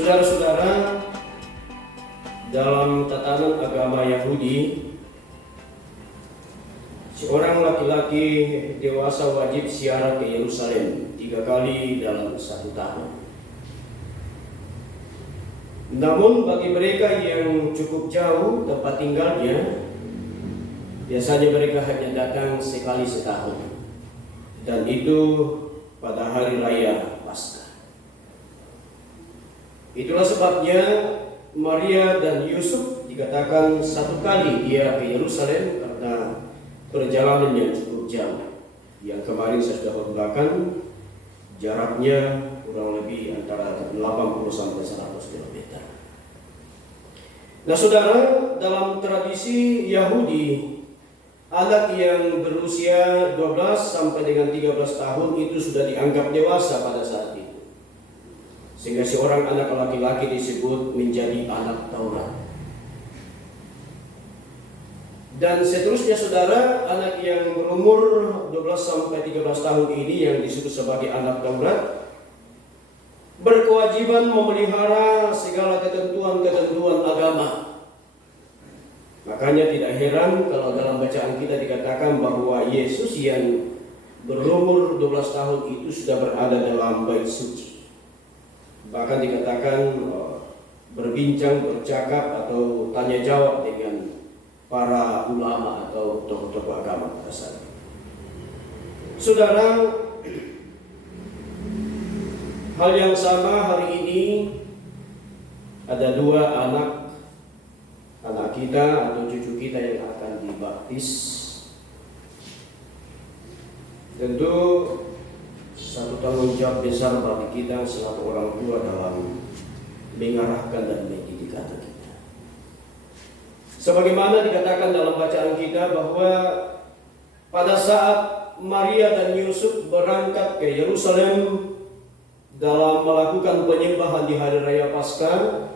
Saudara-saudara, dalam tatanan agama Yahudi, seorang laki-laki dewasa wajib ziarah ke Yerusalem 3 kali dalam 1 tahun. Namun bagi mereka yang cukup jauh tempat tinggalnya, biasanya mereka hanya datang sekali setahun, dan itu pada hari raya Paskah. Itulah sebabnya Maria dan Yusuf dikatakan 1 kali dia ke Yerusalem karena perjalanan yang cukup jauh. Yang kemarin saya sudah khotbahkan, jaraknya kurang lebih antara 80 sampai 100 km. Nah, saudara, dalam tradisi Yahudi, anak yang berusia 12 sampai dengan 13 tahun itu sudah dianggap dewasa pada saat itu. Sehingga seorang anak laki-laki disebut menjadi anak Taurat. Dan seterusnya, saudara, anak yang berumur 12 sampai 13 tahun ini yang disebut sebagai anak Taurat berkewajiban memelihara segala ketentuan-ketentuan agama. Makanya tidak heran kalau dalam bacaan kita dikatakan bahwa Yesus yang berumur 12 tahun itu sudah berada dalam bait suci. Bahkan dikatakan berbincang, bercakap atau tanya jawab dengan para ulama atau tokoh-tokoh agama pada saat itu. Saudara, hal yang sama hari ini ada 2 anak kita atau cucu kita yang akan dibaptis. Tentu satu tanggung jawab besar bagi kita selaku orang tua dalam mengarahkan dan mendidik anak kita. Sebagaimana dikatakan dalam bacaan kita bahwa pada saat Maria dan Yusuf berangkat ke Yerusalem dalam melakukan penyembahan di hari raya Paskah,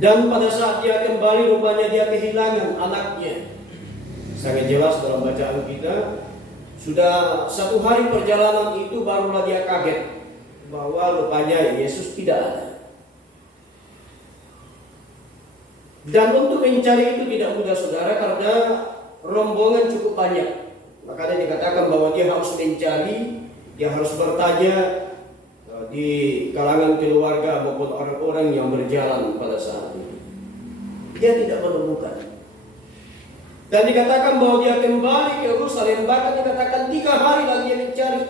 dan pada saat dia kembali rupanya dia kehilangan anaknya. Sangat jelas dalam bacaan kita, sudah 1 hari perjalanan itu barulah dia kaget bahwa rupanya Yesus tidak ada. Dan untuk mencari itu tidak mudah, saudara, karena rombongan cukup banyak. Makanya dikatakan bahwa dia harus mencari, dia harus bertanya di kalangan keluarga maupun orang-orang yang berjalan pada saat itu. Dia tidak menemukan. Dan dikatakan bahwa dia kembali ke Yerusalem, bahkan dikatakan 3 hari lagi dia mencari.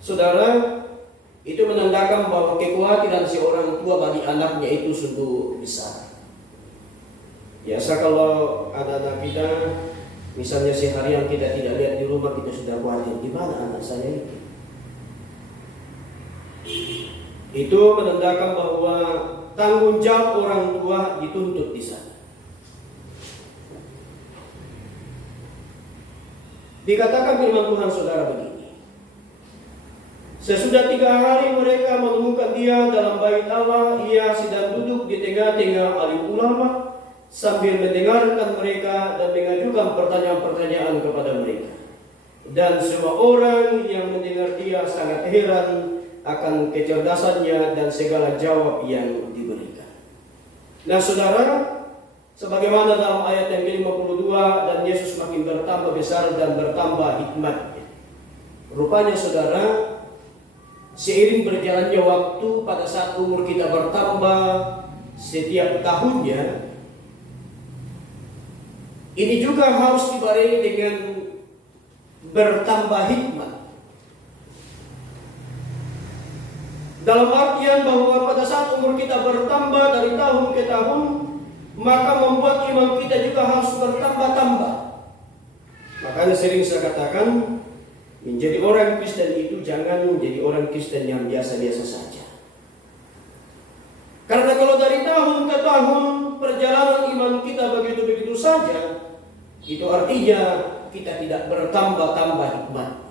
Saudara, itu menandakan bahwa kekhawatiran si orang tua bagi anaknya itu sungguh besar. Biasa kalau anak-anak kita, misalnya seharian kita tidak lihat di rumah, kita sudah khawatir, di mana anak saya itu? Itu menandakan bahwa tanggung jawab orang tua dituntut di sana. Dikatakan firman Tuhan, saudara, begini: sesudah 3 hari mereka menemukan dia dalam bait Allah, ia sedang duduk di tengah-tengah alim ulama sambil mendengarkan mereka dan mengajukan pertanyaan-pertanyaan kepada mereka. Dan semua orang yang mendengar dia sangat heran akan kecerdasannya dan segala jawab yang diberikan. Nah, saudara, sebagaimana dalam ayat yang ke-52, dan Yesus makin bertambah besar dan bertambah hikmatnya. Rupanya, saudara, seiring berjalannya waktu, pada saat umur kita bertambah setiap tahunnya, ini juga harus dibarengi dengan bertambah hikmat. Dalam artian bahwa pada saat umur kita bertambah dari tahun ke tahun, maka membuat iman kita juga harus bertambah-tambah. Makanya sering saya katakan, menjadi orang Kristen itu jangan menjadi orang Kristen yang biasa-biasa saja. Karena kalau dari tahun ke tahun perjalanan iman kita begitu-begitu saja, itu artinya kita tidak bertambah-tambah hikmat.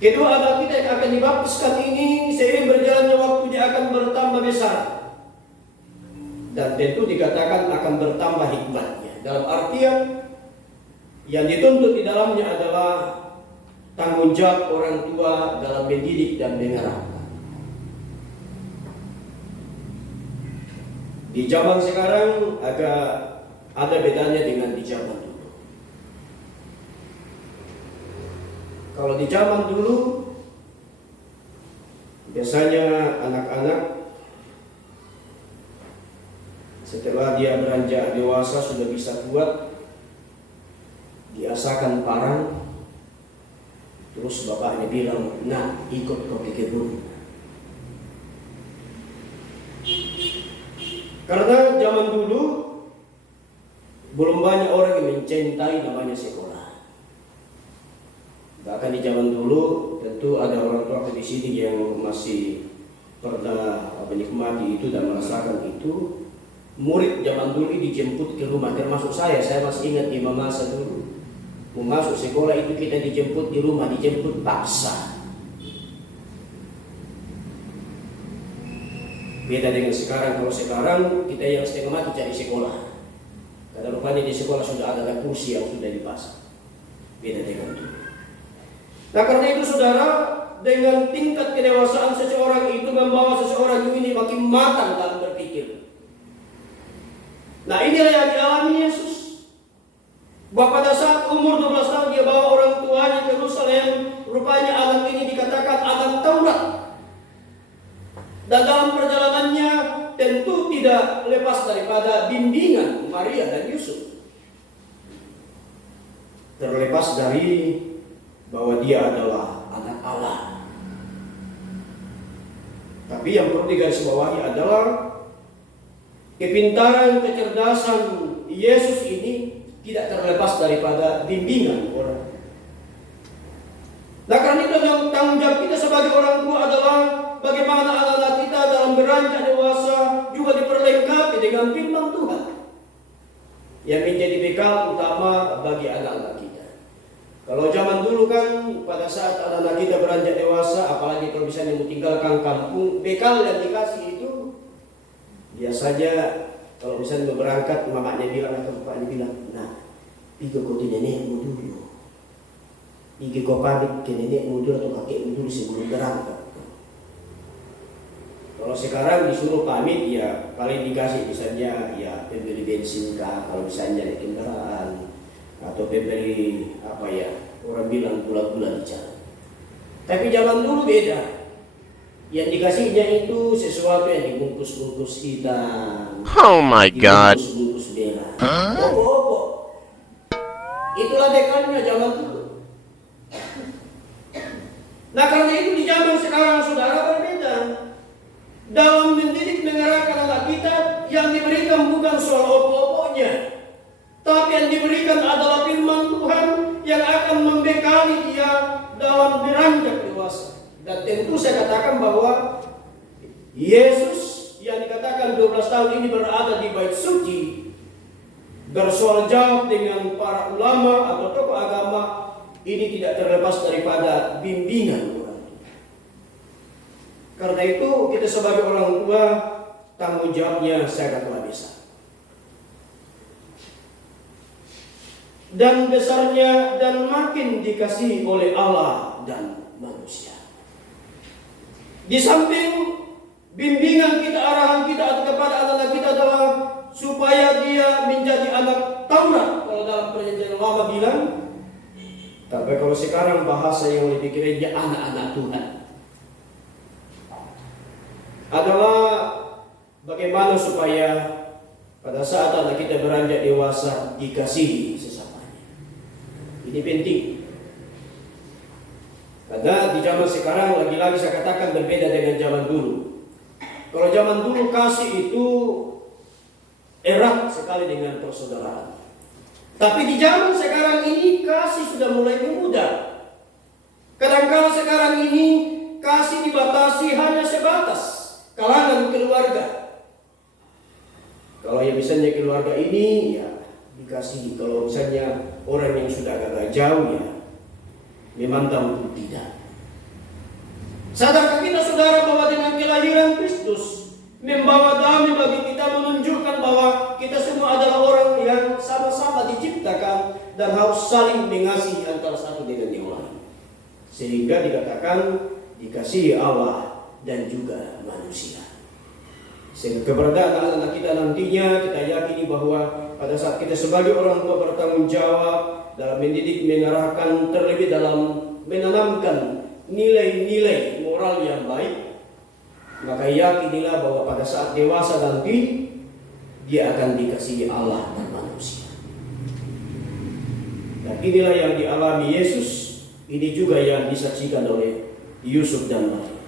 Kedua, anak kita yang akan dibaptiskan ini seiring berjalannya waktu dia akan bertambah besar. Dan tentu dikatakan akan bertambah hikmatnya. Dalam artian yang dituntut di dalamnya adalah tanggung jawab orang tua dalam mendidik dan mengarahkan. Di zaman sekarang agak ada bedanya dengan di zaman dulu. Kalau di zaman dulu biasanya anak-anak setelah dia beranjak dewasa sudah bisa kuat, diasakan parang, terus bapaknya bilang, "Nah, ikut kau ke kebun." Karena zaman dulu belum banyak orang yang mencintai namanya sekolah. Bahkan di zaman dulu tentu ada orang tua di sini yang masih pernah menikmati itu dan merasakan itu. Murid zaman dulu dijemput ke rumah, termasuk saya masih ingat di masa dulu. Mau masuk sekolah itu kita dijemput di rumah, dijemput paksa. Beda dengan sekarang. Kalau sekarang kita yang setengah mati cari sekolah, karena rupanya di sekolah sudah ada kursi yang sudah dipasang. Beda dengan itu. Nah, karena itu saudara, dengan tingkat kedewasaan seseorang itu membawa seseorang ini makin matang dalam berpikir. Nah, inilah yang dialami Yesus. Bahwa pada saat umur 12 tahun dia bawa orang tuanya ke Yerusalem. Rupanya anak ini dikatakan anak Taurat. Dan dalam perjalanannya tentu tidak lepas daripada bimbingan Maria dan Yusuf. Terlepas dari bahwa dia adalah anak Allah. Tapi yang perlu digarisbawahi adalah kepintaran, kecerdasan Yesus ini tidak terlepas daripada bimbingan orang. Nah, karena itu tanggung jawab kita sebagai orang tua adalah bagaimana anak-anak kita dalam beranjak dewasa juga diperlengkapi dengan firman Tuhan yang menjadi bekal utama bagi anak-anak kita. Kalau zaman dulu kan pada saat anak-anak kita beranjak dewasa, apalagi kalau misalnya mau tinggalkan kampung, bekal yang dikasih itu biasanya kalau misalnya mau berangkat, mamanya bilang atau bapaknya bilang, "Nah, pergi kau ke nenekmu dulu. Pergi kau pamit ke nenekmu dulu atau kakekmu dulu sebelum berangkat." Kalau sekarang disuruh pamit, ya paling dikasih misalnya ya pembeli bensin kah, kalau misalnya ada kendaraan, atau pembeli apa ya, orang bilang gula-gula di jalan. Tapi zaman dulu beda. Yang dikasihnya itu sesuatu yang dibungkus-bungkus hitam. Oh my God. Dibungkus-bungkus merah. Opo-opo. Itulah bekalnya zaman dulu. Nah, karena itu di zaman sekarang saudara berbeda. Dalam mendidik mengarahkan anak kita, yang diberikan bukan soal opo-oponya, tapi yang diberikan adalah firman Tuhan yang akan membekali dia dalam beranjak dewasa. Dan tentu saya katakan bahwa Yesus yang dikatakan 12 tahun ini berada di bait suci, bersoal jawab dengan para ulama atau tokoh agama, ini tidak terlepas daripada bimbingan orang tua. Karena itu kita sebagai orang tua tanggung jawabnya sangat luar biasa. Dan besarnya dan makin dikasihi oleh Allah dan manusia. Di samping bimbingan kita, arahan kita kepada anak-anak kita adalah supaya dia menjadi anak Taurat, kalau dalam perjanjian lama bilang. Tapi kalau sekarang bahasa yang lebih keren, dia anak-anak Tuhan. Adalah bagaimana supaya pada saat anak kita beranjak dewasa dikasihi sesamanya. Ini penting. Karena di zaman sekarang lagi-lagi saya katakan berbeda dengan zaman dulu. Kalau zaman dulu kasih itu erat sekali dengan persaudaraan. Tapi di zaman sekarang ini kasih sudah mulai memudar. Kadang-kadang sekarang ini kasih dibatasi hanya sebatas kalangan keluarga. Kalau yang misalnya keluarga ini ya dikasih, kalau misalnya orang yang sudah agak jauh ya memandang untuk tidak. Sadarkah kita saudara bahwa dengan kelahiran Kristus membawa damai bagi kita, menunjukkan bahwa kita semua adalah orang yang sama-sama diciptakan dan harus saling mengasihi antara satu dengan yang lain. Sehingga dikatakan dikasihi Allah dan juga manusia. Sehingga keberadaan anak-anak kita nantinya kita yakini bahwa pada saat kita sebagai orang tua bertanggung jawab dalam mendidik, mengarahkan, terlebih dalam menanamkan nilai-nilai moral yang baik, maka yakinilah bahwa pada saat dewasa nanti dia akan dikasihi Allah dan manusia. Dan inilah yang dialami Yesus, ini juga yang disaksikan oleh Yusuf dan Maria.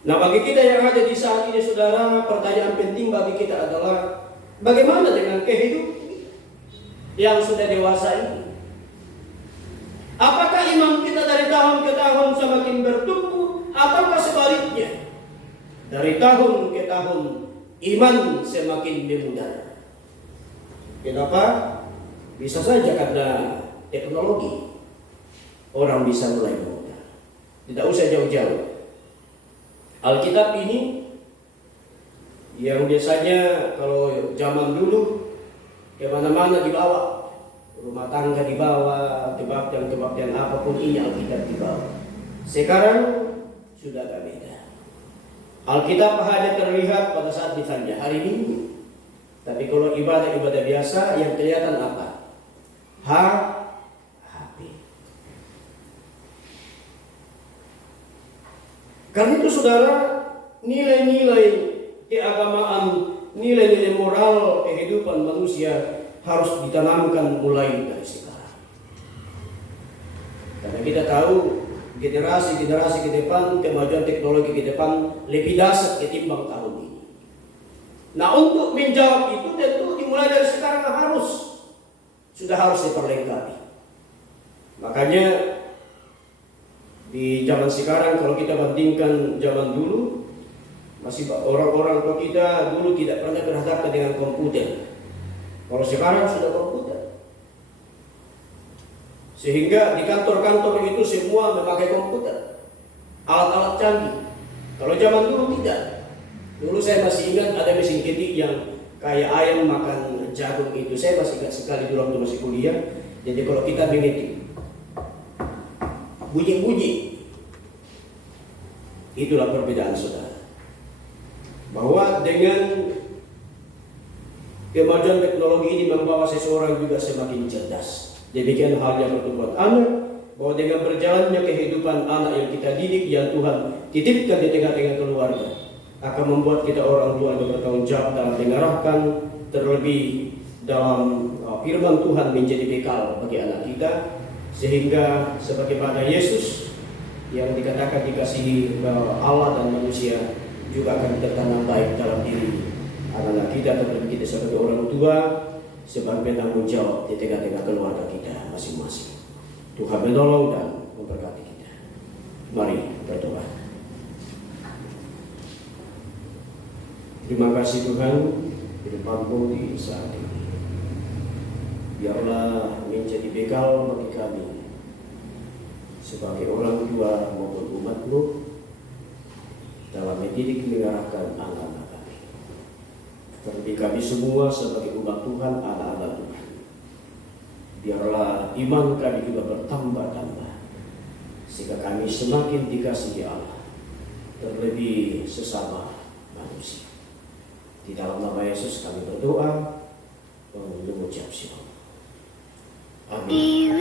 Nah, bagi kita yang ada di saat ini, saudara, pertanyaan penting bagi kita adalah bagaimana dengan kehidupan yang sudah dewasa ini? Apakah iman kita dari tahun ke tahun semakin bertumbuh, ataukah sebaliknya? Dari tahun ke tahun iman semakin memudar. Kenapa? Bisa saja karena teknologi orang bisa mulai memudar. Tidak usah jauh-jauh. Alkitab ini yang biasanya kalau zaman dulu kemana-mana dibawa, rumah tangga dibawa, kebaktian apapun ini Alkitab dibawa. Sekarang sudah agak beda. Alkitab hanya terlihat pada saat misalnya hari Minggu. Tapi kalau ibadah-ibadah biasa yang kelihatan apa? HP. Karena itu saudara, nilai-nilai keagamaan, nilai-nilai moral kehidupan manusia harus ditanamkan mulai dari sekarang. Karena kita tahu generasi-generasi ke depan, kemajuan teknologi ke depan lebih dahsyat ketimbang tahun ini. Nah, untuk menjawab itu tentu dimulai dari sekarang sudah harus diperlengkapi. Makanya di zaman sekarang kalau kita bandingkan zaman dulu, masih orang-orang tua kita dulu tidak pernah berhadapan dengan komputer. Kalau sekarang sudah komputer. Sehingga di kantor-kantor itu semua memakai komputer, alat-alat canggih. Kalau zaman dulu tidak. Dulu saya masih ingat ada mesin ketik yang kayak ayam makan jagung itu. Saya masih ingat sekali dulu waktu masih kuliah. Jadi kalau kita mengetik, bunyi-bunyi. Itulah perbedaan saudara. Bahwa dengan kemajuan teknologi ini membawa seseorang juga semakin cerdas. Demikian halnya pertumbuhan anak, bahwa dengan berjalannya kehidupan anak yang kita didik, yang Tuhan titipkan di tengah-tengah keluarga, akan membuat kita orang tua yang bertanggung jawab dalam mengarahkan, terlebih dalam firman Tuhan menjadi bekal bagi anak kita, sehingga sebagaimana Yesus yang dikatakan dikasihi Allah dan manusia juga akan tertanam baik dalam diri anak-anak kita, terlebih kita sebagai orang tua, sebagai penanggung jawab di tengah-tengah keluarga kita masing-masing. Tuhan menolong dan memberkati kita. Mari berdoa. Terima kasih Tuhan, firman-Mu di saat ini. Biarlah menjadi bekal bagi kami sebagai orang tua maupun umat-Mu dalam mendidik mengarahkan anak-anak kami. Terlebih kami semua sebagai umat Tuhan, anak-anak Tuhan. Biarlah iman kami juga bertambah-tambah, sehingga kami semakin dikasihi Allah, terlebih sesama manusia. Di dalam nama Yesus kami berdoa, mengucap syukur. Amin.